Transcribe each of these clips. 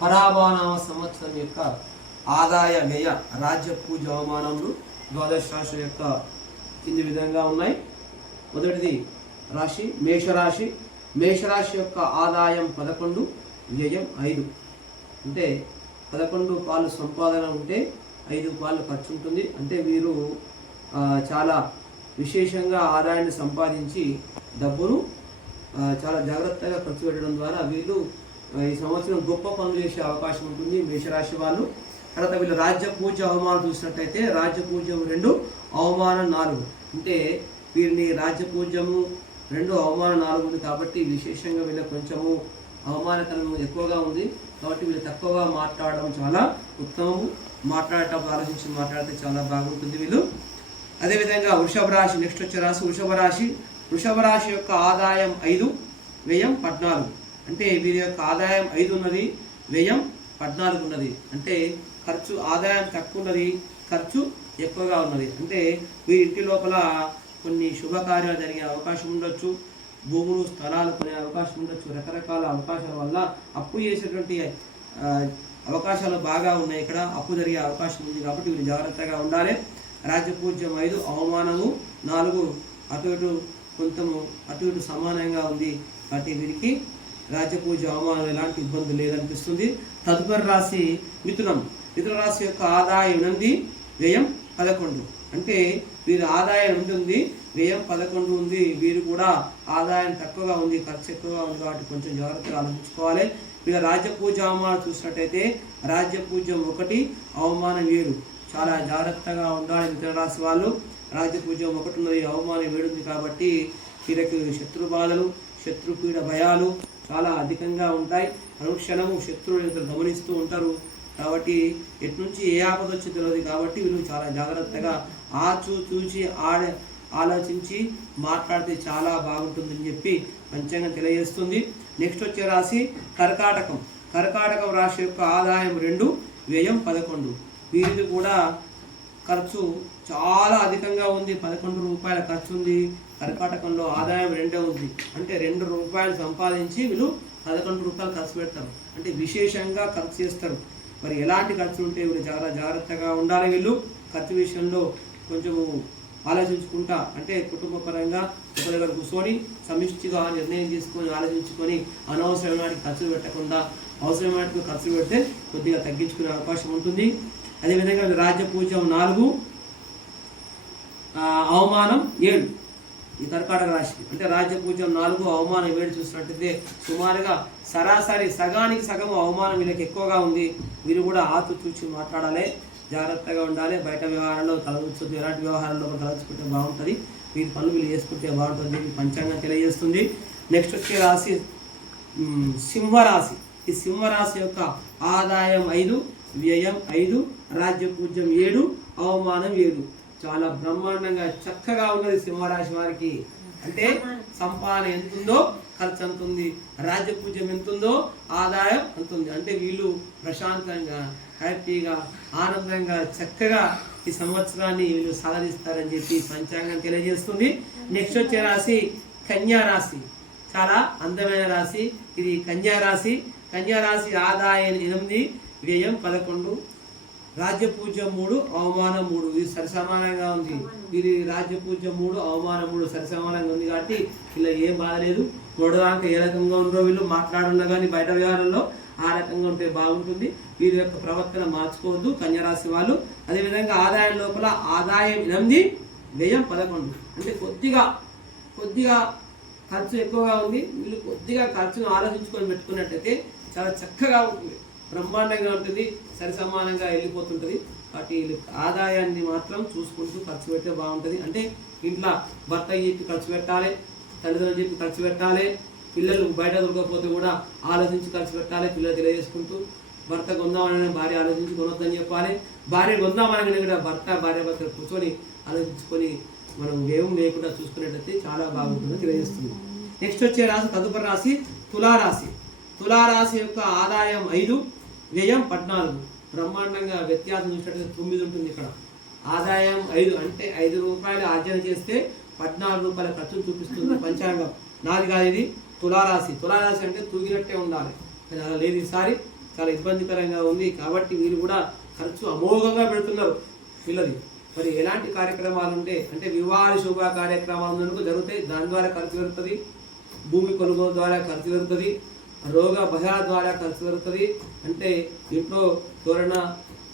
పరాభవనామ సంవత్సరం యొక్క ఆదాయ వ్యయ రాజ్య పూజ అవమానములు ద్వాదశ రాశి యొక్క కింది విధంగా ఉన్నాయి. మొదటిది రాశి మేషరాశి. మేషరాశి యొక్క ఆదాయం 11, వ్యయం 5. అంటే 11 పాలు సంపాదన ఉంటే 5 పాలు ఖర్చు ఉంటుంది. అంటే వీరు చాలా విశేషంగా ఆదాయాన్ని సంపాదించి డబ్బును చాలా జాగ్రత్తగా ఖర్చు పెట్టడం ద్వారా వీళ్ళు ఈ సంవత్సరం గొప్ప పనులు చేసే అవకాశం ఉంటుంది మేషరాశి వాళ్ళు. తర్వాత వీళ్ళు రాజ్య పూజ అవమానం చూసినట్టయితే రాజ్య పూజ్యం 2, అవమానం 4. అంటే వీరిని రాజ్య పూజ్యము 2, అవమానం 4 ఉంది కాబట్టి విశేషంగా వీళ్ళకి కొంచెము అవమానకరం ఎక్కువగా ఉంది. కాబట్టి వీళ్ళు తక్కువగా మాట్లాడడం చాలా ఉత్తమము. మాట్లాడేటప్పుడు ఆలోచించి మాట్లాడితే చాలా బాగుంటుంది వీళ్ళు. అదేవిధంగా వృషభ రాశి. నెక్స్ట్ వచ్చే రాశి వృషభ రాశి. వృషభ రాశి యొక్క ఆదాయం 5, వ్యయం 14. అంటే వీరి యొక్క ఆదాయం 5 ఉన్నది, వ్యయం 14 ఉన్నది. అంటే ఖర్చు ఆదాయం తక్కువ ఉన్నది, ఖర్చు ఎక్కువగా ఉన్నది. అంటే వీరి ఇంటి లోపల కొన్ని శుభకార్యాలు జరిగే అవకాశం ఉండొచ్చు, భూములు స్థలాలు కొనే అవకాశం ఉండొచ్చు. రకరకాల అవకాశాల వల్ల అప్పు చేసేటువంటి అవకాశాలు బాగా ఉన్నాయి. ఇక్కడ అప్పు జరిగే అవకాశం ఉంది కాబట్టి వీళ్ళు జాగ్రత్తగా ఉండాలి. రాజ్యపూజ్యం 5, అవమానము 4. అటు ఇటు కొంచెము అటు ఇటు సమానంగా ఉంది కాబట్టి వీరికి రాజ్యపూజ అవమానం ఎలాంటి ఇబ్బంది లేదనిపిస్తుంది. తదుపరి రాశి మిథునం. మిథున రాశి యొక్క ఆదాయం 8, వ్యయం 11. అంటే వీరి ఆదాయం ఉంటుంది, వ్యయం 11 ఉంది. వీరు కూడా ఆదాయం తక్కువగా ఉంది, ఖర్చు ఎక్కువగా ఉంది కాబట్టి కొంచెం జాగ్రత్తగా ఆలోచించుకోవాలి. వీళ్ళ రాజ్యపూజ అవమానం చూసినట్టయితే రాజ్యపూజ్యం 1, అవమానం 7. చాలా జాగ్రత్తగా ఉండాలి మిథున రాశి వాళ్ళు. రాజ్యపూజ్యం 1 ఉన్నది, అవమానం 7 ఉంది కాబట్టి వీళ్ళకి శత్రు బాధలు, శత్రుపీడ భయాలు చాలా అధికంగా ఉంటాయి. అనుక్షణము శత్రువులు గమనిస్తూ ఉంటారు కాబట్టి ఎటు నుంచి ఏ ఆపద వచ్చి తెలియదు కాబట్టి వీళ్ళు చాలా జాగ్రత్తగా చూచి ఆలోచించి మాట్లాడితే చాలా బాగుంటుందని చెప్పి పంచాంగం తెలియజేస్తుంది. నెక్స్ట్ వచ్చే రాశి కర్కాటకం. కర్కాటకం రాశి యొక్క ఆదాయం 2, వ్యయం 11. వీరిది కూడా ఖర్చు చాలా అధికంగా ఉంది, 11 రూపాయల ఖర్చు ఉంది. కర్కాటకంలో ఆదాయం 2 ఉంది. అంటే 2 రూపాయలు సంపాదించి వీళ్ళు 11 రూపాయలు ఖర్చు పెడతారు. అంటే విశేషంగా ఖర్చు చేస్తారు. మరి ఎలాంటి ఖర్చు ఉంటే వీళ్ళు చాలా జాగ్రత్తగా ఉండాలి. వీళ్ళు ఖర్చు విషయంలో కొంచెము ఆలోచించుకుంటా, అంటే కుటుంబ పరంగా ఒక దగ్గర కూర్చొని సమిష్టిగా నిర్ణయం తీసుకొని ఆలోచించుకొని అనవసరమైన ఖర్చు పెట్టకుండా అవసరమైన ఖర్చు పెడితే కొద్దిగా తగ్గించుకునే అవకాశం ఉంటుంది. అదేవిధంగా రాజ్యపూజ్యం 4, అవమానం 7. ఈ కర్కాటక రాశికి అంటే రాజ్యపూజ్యం 4, అవమానం 7 చూసినట్టయితే సుమారుగా సరాసరి సగానికి సగం అవమానం వీళ్ళకి ఎక్కువగా ఉంది. వీరు కూడా చూచి మాట్లాడాలి, జాగ్రత్తగా ఉండాలి. బయట వ్యవహారాల్లో తలదూర్చొద్దు, ఎలాంటి వ్యవహారాల్లో తలచుకుంటే బాగుంటుంది. వీరి పనులు వీళ్ళు చేసుకుంటే బాగుంటుంది అని పంచాంగం తెలియజేస్తుంది. నెక్స్ట్ వచ్చే రాశి సింహరాశి. ఈ సింహరాశి యొక్క ఆదాయం 5, వ్యయం 5, రాజ్యపూజ్యం 7, అవమానం 7. చాలా బ్రహ్మాండంగా చక్కగా ఉన్నది సింహరాశి వారికి. అంటే సంపాదన ఎంతుందో ఖర్చు అంతుంది, రాజ్యపూజ్యం ఎంతుందో ఆదాయం అంతుంది. అంటే వీళ్ళు ప్రశాంతంగా, హ్యాపీగా, ఆనందంగా, చక్కగా ఈ సంవత్సరాన్ని వీళ్ళు సాధిస్తారని చెప్పి పంచాంగం తెలియజేస్తుంది. నెక్స్ట్ వచ్చే రాశి కన్యా రాశి. చాలా అందమైన రాశి ఇది కన్యా రాశి. కన్యా రాశి ఆదాయం 8, వ్యయం 11, రాజ్యపూజ్యం 3, అవమానం 3. ఇది సరిసమానంగా ఉంది. ఇది రాజ్యపూజ్యం 3, అవమానం 3 సరిసమానంగా ఉంది కాబట్టి ఇలా ఏం బాధ లేదు. చూడడానికి ఏ రకంగా ఉందో వీళ్ళు మాట్లాడున్నా కానీ బయట వ్యవహారంలో ఆ రకంగా ఉంటే బాగుంటుంది. వీరి యొక్క ప్రవర్తన మార్చుకోవద్దు కన్యరాశి వాళ్ళు. అదేవిధంగా ఆదాయం లోపల ఆదాయం 8, వ్యయం 11. అంటే కొద్దిగా ఖర్చు ఎక్కువగా ఉంది. వీళ్ళు కొద్దిగా ఖర్చును ఆలోచించుకొని పెట్టుకున్నట్టయితే చాలా చక్కగా ఉంటుంది, బ్రహ్మాండంగా ఉంటుంది, సరిసమానంగా వెళ్ళిపోతుంటుంది. కాబట్టి ఆదాయాన్ని మాత్రం చూసుకుంటూ ఖర్చు పెడితే బాగుంటుంది. అంటే ఇంట్లో భర్త చెప్పి ఖర్చు పెట్టాలి, తల్లిదండ్రులు చెప్పి ఖర్చు పెట్టాలి, పిల్లలు బయట దొరకకపోతే కూడా ఆలోచించి ఖర్చు పెట్టాలి. పిల్లలు తెలియజేసుకుంటూ భర్త కొందామని భార్య ఆలోచించి కొనొద్దని చెప్పాలి. భార్య కొందామని కూడా భార్య భర్తలు కూర్చొని ఆలోచించుకొని మనం వ్యయం లేకుండా చూసుకునేటట్టు చాలా బాగుంటుందని తెలియజేస్తుంది. నెక్స్ట్ వచ్చే రాశి తదుపరి రాశి తులారాశి. తులారాశి యొక్క ఆదాయం 5, వ్యయం 14. బ్రహ్మాండంగా వ్యత్యాసం చూసినట్టు 9 ఉంటుంది. ఇక్కడ ఆదాయం 5 అంటే 5 రూపాయలు ఆర్జన చేస్తే 14 రూపాయల ఖర్చు చూపిస్తుంది పంచాంగం. నాది కాదు ఇది తులారాశి. తులారాశి అంటే తూగినట్టే ఉండాలి, లేదు ఈసారి చాలా ఇబ్బందికరంగా ఉంది. కాబట్టి వీరు కూడా ఖర్చు అమోఘంగా పెడుతున్నారు పిల్లది. మరి ఎలాంటి కార్యక్రమాలు ఉంటే అంటే వివాహ శుభ కార్యక్రమాలు జరుగుతాయి, దాని ద్వారా ఖర్చు పెరుగుతుంది. భూమి కొనుగోలు ద్వారా ఖర్చు పెరుగుతుంది. రోగ భయాల ద్వారా ఖర్చు పెరుగుతుంది. అంటే ఇంట్లో ఎవరైనా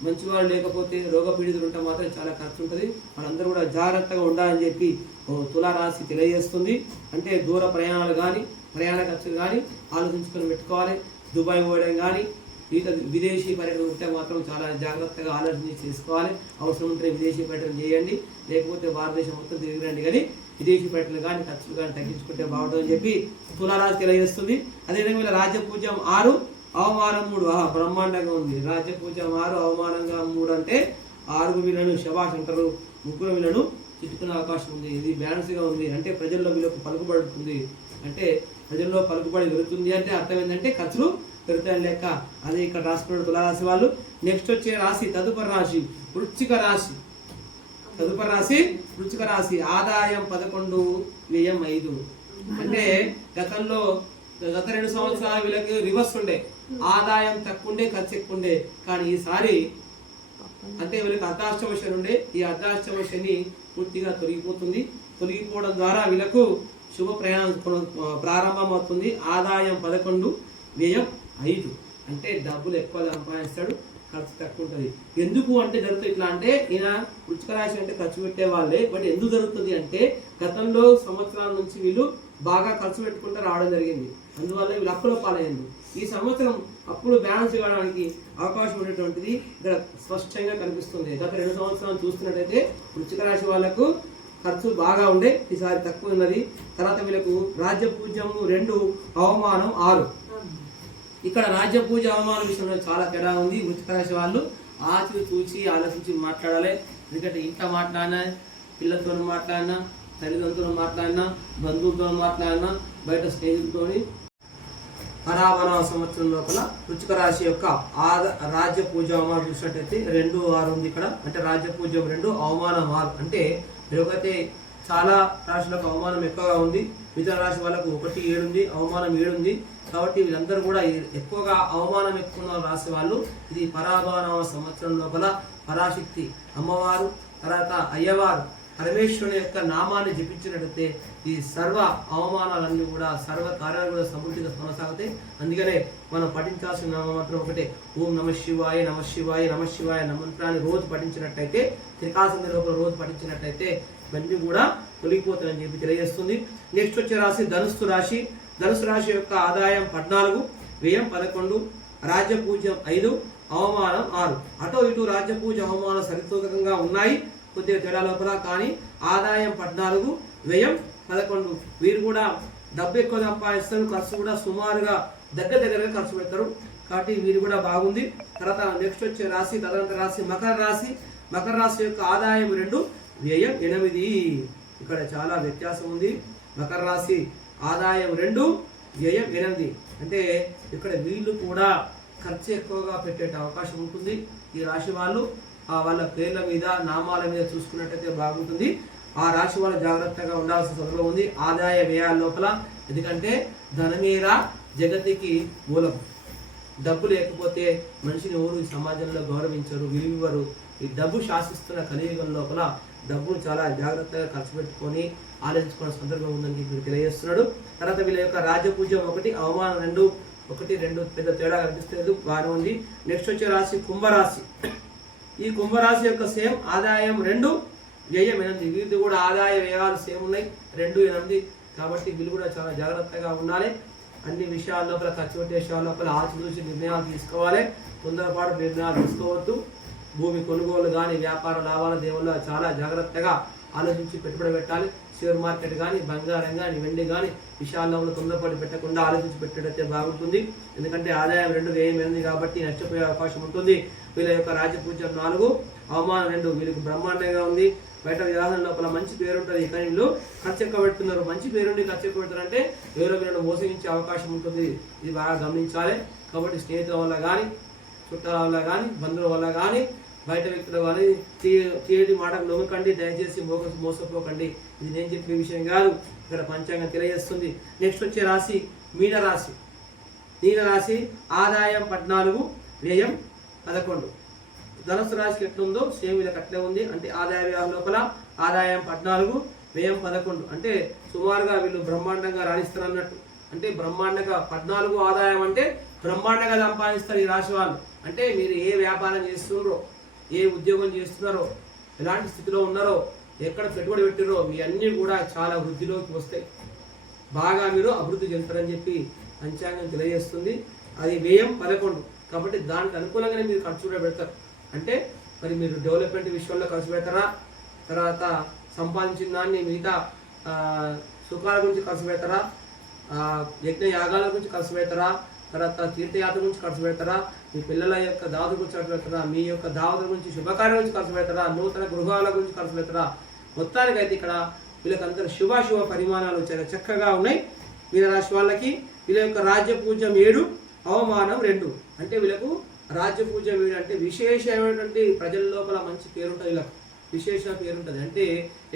మంచివాళ్ళు లేకపోతే రోగ పీడితులు ఉంటే మాత్రం చాలా ఖర్చు ఉంటుంది. వాళ్ళందరూ కూడా జాగ్రత్తగా ఉండాలని చెప్పి తులారాశి తెలియజేస్తుంది. అంటే దూర ప్రయాణాలు కానీ ప్రయాణ ఖర్చులు కానీ ఆలోచించుకొని పెట్టుకోవాలి. దుబాయ్ పోవడం కానీ విదేశీ పర్యటన ఉంటే మాత్రం చాలా జాగ్రత్తగా ఆలోచన చేసుకోవాలి. అవసరం ఉంటే విదేశీ పర్యటన చేయండి, లేకపోతే భారతదేశం మొత్తం తిరిగిరండి. కానీ విదేశీ పర్యటనలు కానీ ఖర్చులు కానీ తగ్గించుకుంటే బాగుంటుందని చెప్పి తులారాశి తెలియజేస్తుంది. అదేవిధంగా రాజ్యపూజ్యం 6 అవమానం 3. బ్రహ్మాండంగా ఉంది. రాజ్యపూజ్యం 6 అవమానంగా 3 అంటే 6 వీళ్ళను శబాష్ అంటారు, 3 వీళ్ళను చిట్టుకునే అవకాశం ఉంది. ఇది బ్యాలెన్స్గా ఉంది. అంటే ప్రజల్లో వీళ్ళకు పలుకుబడుతుంది. అంటే ప్రజల్లో పలుకుబడి పెరుగుతుంది అంటే అర్థం ఏంటంటే ఖర్చులు పెరుగుతాయని లెక్క. అదే ఇక్కడ రాసుకున్న తులారాశి వాళ్ళు. నెక్స్ట్ వచ్చే రాశి తదుపరి రాశి వృశ్చిక రాశి. తదుపరి రాశి వృశ్చిక రాశి. ఆదాయం 11, వ్యయం 5. అంటే గత 2 సంవత్సరాలు వీళ్ళకి రివర్స్ ఉండే, ఆదాయం తక్కువ ఉండే, ఖర్చు ఎక్కువ ఉండే. కానీ ఈసారి అంటే వీళ్ళకి అర్ధాష్టమ శని ఉండే, ఈ అర్ధాష్టమ శని పూర్తిగా తొలగిపోతుంది. తొలగిపోవడం ద్వారా వీళ్ళకు శుభ ప్రయాణం ప్రారంభం అవుతుంది. ఆదాయం 11, వ్యయం 5. అంటే డబ్బులు ఎక్కువ సంపాదిస్తాడు, ఖర్చు తక్కువ ఉంటుంది. ఎందుకు అంటే జరుగుతుంది ఇట్లా అంటే ఈయన వృశ్చిక రాశి అంటే ఖర్చు పెట్టే వాళ్ళే. బట్ ఎందుకు జరుగుతుంది అంటే గతంలో సంవత్సరాల నుంచి వీళ్ళు బాగా ఖర్చు పెట్టుకుంటూ రావడం జరిగింది. అందువల్ల వీళ్ళు అప్పుల పాలయ్యింది. ఈ సంవత్సరం అప్పులు బ్యాలెన్స్ కావడానికి అవకాశం ఉన్నటువంటిది ఇక్కడ స్పష్టంగా కనిపిస్తుంది. గత 2 సంవత్సరాలు చూస్తున్నట్టయితే వృశ్చిక రాశి వాళ్ళకు ఖర్చు బాగా ఉండే, ఈసారి తక్కువ ఉన్నది. తర్వాత వీళ్ళకు రాజ్యపూజ్యం 2, అవమానం 6. ఇక్కడ రాజ్యపూజ అవమానం విషయంలో చాలా తేడా ఉంది. వృశ్చిక రాశి వాళ్ళు చూసి ఆలోచించి మాట్లాడాలి. ఎందుకంటే ఇంట్లో మాట్లాడినా, పిల్లలతో మాట్లాడినా, తల్లిదండ్రులతో మాట్లాడినా, బంధువులతో మాట్లాడినా, బయట స్నేహితులతో పరావణ సంవత్సరం లోపల వృశ్చిక రాశి యొక్క రాజ్య పూజ అవమానం చూసినట్టయితే 2, 6 ఉంది ఇక్కడ. అంటే రాజ్య పూజ్యం 2, అవమానం 6. అంటే ఎలాగైతే చాలా రాశులకు అవమానం ఎక్కువగా ఉంది, మిగతా రాశి వాళ్ళకు 1, 7 ఉంది, అవమానం 7 ఉంది. కాబట్టి వీళ్ళందరూ కూడా ఎక్కువగా అవమానం ఎక్కువ రాసే వాళ్ళు. ఇది పరాభావ సంవత్సరం లోపల పరాశక్తి అమ్మవారు, తర్వాత అయ్యవారు, పరమేశ్వరుని యొక్క నామాన్ని జపించినట్టయితే ఈ సర్వ అవమానాలన్నీ కూడా సర్వ కార్యాలు కూడా సమృద్ధిగా కొనసాగుతాయి. అందుకనే మనం పఠించాల్సిన నామమాత్రం ఒకటే, ఓం నమ శివాయ నమ శివాయ నమ శివాయ మంత్రాన్ని రోజు పఠించినట్టయితే, త్రికాసంధి లోపల రోజు పఠించినట్టయితే ఇవన్నీ కూడా తొలగిపోతాయని చెప్పి తెలియజేస్తుంది. నెక్స్ట్ వచ్చే రాశి ధనుస్సు రాశి. ధనుసు రాశి యొక్క ఆదాయం 14, వ్యయం 11, రాజ్యపూజ్యం 5, అవమానం 6. అటో ఇటు రాజ్యపూజ అవమానం సరితూకంగా ఉన్నాయి, కొద్దిగా తేడా లోపల. కానీ ఆదాయం 14, వ్యయం 11. వీరు కూడా డబ్బు ఎక్కువ సంపాదిస్తారు, ఖర్చు కూడా సుమారుగా దగ్గరగా ఖర్చు పెడతారు. కాబట్టి వీరు కూడా బాగుంది. తర్వాత నెక్స్ట్ వచ్చే రాశి తదనంతర రాశి మకర రాశి. మకర రాశి యొక్క ఆదాయం 2, వ్యయం 8. ఇక్కడ చాలా వ్యత్యాసం ఉంది. మకర రాశి ఆదాయం 2, వ్యయం 8. అంటే ఇక్కడ వీళ్ళు కూడా ఖర్చు ఎక్కువగా పెట్టే అవకాశం ఉంటుంది. ఈ రాశి వాళ్ళు వాళ్ళ పేర్ల మీద నామాల మీద చూసుకున్నట్టయితే బాగుంటుంది. ఆ రాశి వాళ్ళు జాగ్రత్తగా ఉండాల్సిన సందర్భం ఉంది ఆదాయ వ్యయాల లోపల. ఎందుకంటే ధనమేరా జగతికి మూలం. డబ్బు లేకపోతే మనిషిని ఎవరు ఈ సమాజంలో గౌరవించరు, విలువరు. ఈ డబ్బు శాసిస్తున్న కలియుగం లోపల డబ్బును చాలా జాగ్రత్తగా ఖర్చు పెట్టుకొని ఆలోచించుకునే సందర్భం ఉందని ఇప్పుడు తెలియజేస్తున్నాడు. తర్వాత వీళ్ళ యొక్క రాజ్యపూజ్యం 1, అవమానం 2, 1, 2 పెద్ద తేడా కనిపిస్తుంది, బాగానే ఉంది. నెక్స్ట్ వచ్చే రాశి కుంభరాశి. ఈ కుంభరాశి యొక్క సేమ్ ఆదాయం 2, వ్యయం 8. వీరిది కూడా ఆదాయ వ్యయాలు సేమ్ ఉన్నాయి, 2, 8. కాబట్టి వీళ్ళు కూడా చాలా జాగ్రత్తగా ఉండాలి. అన్ని విషయాల లోపల ఖర్చు పెట్టే విషయాల లోపల ఆచితూచి నిర్ణయాలు తీసుకోవాలి. తొందరపాటు నిర్ణయాలు తీసుకోవద్దు. భూమి కొనుగోలు కానీ వ్యాపార లావాదేవీల్లో చాలా జాగ్రత్తగా ఆలోచించి పెట్టుబడి పెట్టాలి. షేర్ మార్కెట్ కానీ బంగారం కానీ వెండి కానీ విషయాల్లో తొందరపాటు పెట్టకుండా ఆలోచించి పెట్టేటైతే బాగుంటుంది. ఎందుకంటే ఆదాయం 2, వ్యయం 8 కాబట్టి నష్టపోయే అవకాశం ఉంటుంది. వీళ్ళ యొక్క రాజ్యపూజ్యం 4, అవమానం 2. వీళ్ళకి బ్రహ్మాండంగా ఉంది. బయట వ్యవహారం లోపల మంచి పేరు ఉంటుంది. కానీ వీళ్ళు ఖర్చు ఎక్కువ పెడుతున్నారు. మంచి పేరుండి ఖర్చు ఎక్కువ పెడతారంటే ఎవరో వీళ్ళని మోసగించే అవకాశం ఉంటుంది. ఇది బాగా గమనించాలి. కాబట్టి స్నేహితుల వల్ల కానీ, చుట్టాల వల్ల కానీ, బంధువుల వల్ల కానీ, బయట వ్యక్తుల కానీ తీయటి మాటకు నమ్మకండి. దయచేసి మోసపోకండి. ఇది నేను చెప్పే విషయం కాదు, ఇక్కడ పంచాంగం తెలియజేస్తుంది. నెక్స్ట్ వచ్చే రాశి మీనరాశి. మీనరాశి ఆదాయం 14, వ్యయం 11. ధనుసు రాశికి ఎట్లుందో సేమ్ వీళ్ళకి అట్లే ఉంది. అంటే ఆదాయ వ్యయం లోపల ఆదాయం 14, వ్యయం 11. అంటే సుమారుగా వీళ్ళు బ్రహ్మాండంగా రాణిస్తారు అన్నట్టు. అంటే బ్రహ్మాండంగా 14 ఆదాయం అంటే బ్రహ్మాండంగా సంపాదిస్తారు ఈ రాశి వాళ్ళు. అంటే మీరు ఏ వ్యాపారం చేస్తున్నారో, ఏ ఉద్యోగం చేస్తున్నారో, ఎలాంటి స్థితిలో ఉన్నారో, ఎక్కడ పెట్టుబడి పెట్టిరో మీ అన్నీ కూడా చాలా వృద్ధిలోకి వస్తాయి. బాగా మీరు అభివృద్ధి చెందుతారని చెప్పి పంచాంగం తెలియజేస్తుంది. అది వ్యయం 11 కాబట్టి దానికి అనుకూలంగానే మీరు ఖర్చు కూడా పెడతారు. అంటే మరి మీరు డెవలప్మెంట్ విషయంలో ఖర్చు పెడతారా, తర్వాత సంపాదించిన దాన్ని మిగతా సుఖాల గురించి ఖర్చు పెడతారా, యజ్ఞ యాగాల గురించి ఖర్చు పెడతారా, తర్వాత తీర్థయాత్ర గురించి ఖర్చు పెడతారా, మీ పిల్లల యొక్క దావత గురించి ఖర్చు పెడతారా, మీ యొక్క దావత గురించి శుభకార్యం గురించి ఖర్చు పెడతారా, నూతన గృహాల గురించి ఖర్చు పెడతారా. మొత్తానికైతే ఇక్కడ వీళ్ళకందరూ శుభాశుభ పరిమాణాలు చాలా చక్కగా ఉన్నాయి. మీనరాశి వాళ్ళకి వీళ్ళ యొక్క రాజ్య పూజ్యం 7, అవమానం 2. అంటే వీళ్ళకు రాజ్య పూజ్యం 7 అంటే విశేషమైనటువంటి ప్రజల లోపల మంచి పేరుంటుంది. వీళ్ళకు విశేష పేరుంటుంది. అంటే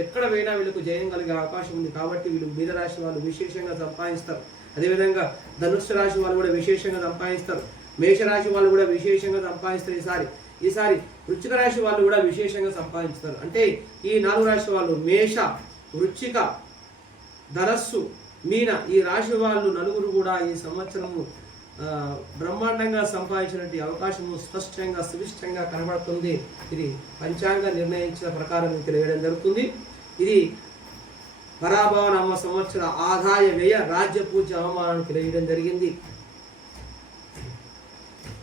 ఎక్కడ పోయినా వీళ్ళకు జయం కలిగే అవకాశం ఉంది. కాబట్టి వీళ్ళు మీనరాశి వాళ్ళు విశేషంగా సంపాదిస్తారు. అదేవిధంగా ధనుస్సు రాశి వాళ్ళు కూడా విశేషంగా సంపాదిస్తారు. మేషరాశి వాళ్ళు కూడా విశేషంగా సంపాదిస్తారు. ఈసారి వృశ్చిక రాశి వాళ్ళు కూడా విశేషంగా సంపాదిస్తారు. అంటే ఈ 4 రాశి వాళ్ళు మేష, వృశ్చిక, ధనస్సు, మీన ఈ రాశి వాళ్ళు నలుగురు కూడా ఈ సంవత్సరము బ్రహ్మాండంగా సంపాదించినటువంటి అవకాశము స్పష్టంగా సువిష్టంగా కనబడుతుంది. ఇది పంచాంగ నిర్ణయించిన ప్రకారం తెలియడం జరుగుతుంది. ఇది పరాభవ నామ సంవత్సర ఆదాయ వ్యయ రాజ్య పూజ అవమానాన్ని తెలియడం జరిగింది.